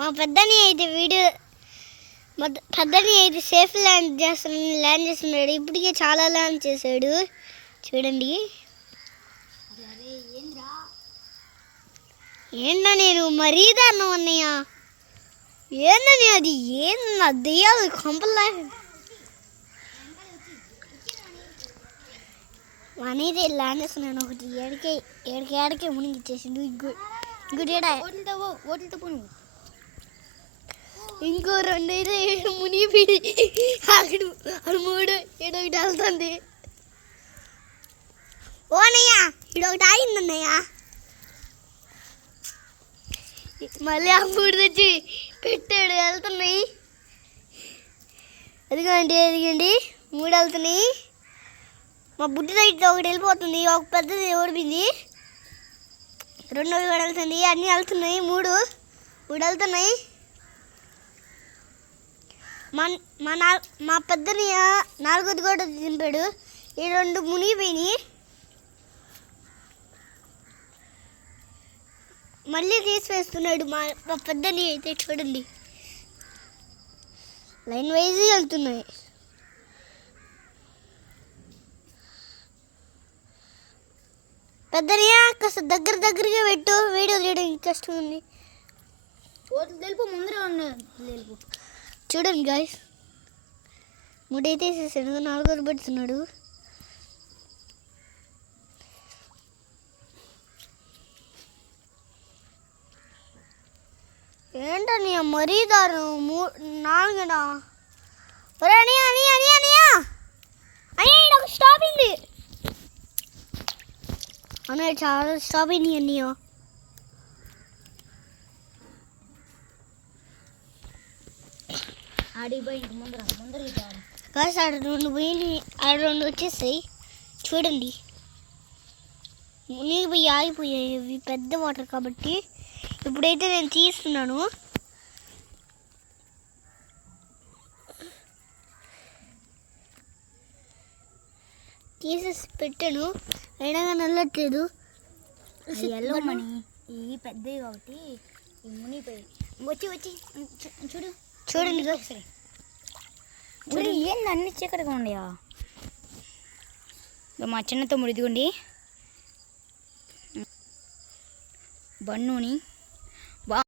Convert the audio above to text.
మా పెద్దని అయితే పెద్దని అయితే సేఫ్ ల్యాండ్ చేస్తున్నాడు. ఇప్పటికే చాలా ల్యాండ్ చేశాడు చూడండి. ఏంటో నేను మరీ దారుణం అన్నయ్య. ఏందని అది ఏంది దెయ్యాలు కంపల్లా అనేది ల్యాండ్ చేస్తున్నాను. ఒకటి ఏడికే మునిగిచ్చేసిండు. ఇంకో 2 అయితే మునిగిపోయి అక్కడ 3 ఈడొకటి వెళ్తుంది. ఓ అన్నయ్య ఈడొకటి ఆగిందన్నయ్య. మళ్ళీ ఆ 3 తెచ్చి పెట్టాడు. వెళ్తున్నాయి. ఎదిగండి 3 వెళ్తున్నాయి. మా బుడ్డి సైడ్ ఒకటి వెళ్ళిపోతుంది. ఒక పెద్దది ఓడిపోయింది. 2వి కూడా వెళ్తుంది. అన్నీ వెళ్తున్నాయి. 3 వెళ్తున్నాయి. మా పెద్దని 4వది కూడా దింపాడు. ఈ 2 మునిగిపోయినాయి. మళ్ళీ తీసివేస్తున్నాడు మా పెద్దని అయితే చూడండి. లైన్ వైజ్ వెళ్తున్నాయి. పెద్దనియా కాస్త దగ్గరగా పెట్టు. వీడియో తీయడం కష్టం ఉంది. తెలుపు ముందర తెలుపు చూడండి గాయస్. 3 అయితే వేసేసాడు. 4వది పెడుతున్నాడు. ఏంటని మరీ దారుణం. 4డా అని ఒక స్టాప్ అయింది అన్నయ్య. చాలా స్టాప్ అయింది అన్నయ్య. ఆడిపోయింది ముందర కాదు. ఆడ 2 పోయి ఆడ 2 వచ్చేసాయి చూడండి. మునిగిపోయి ఆగిపోయాయి. ఇవి పెద్ద వాటర్ కాబట్టి ఇప్పుడైతే నేను తీస్తున్నాను. తీసేసి పెట్టాను. అయినా కానీ వెళ్ళట్లేదు. ఎల్లమని ఈ పెద్దవి కాబట్టి మునిగిపోయి వచ్చి చూడండి ఒకసారి. ఏంది అన్ని చీకటిగా ఉండయా? మా చిన్న తమ్ముడు ఇదిగోండి బన్నుని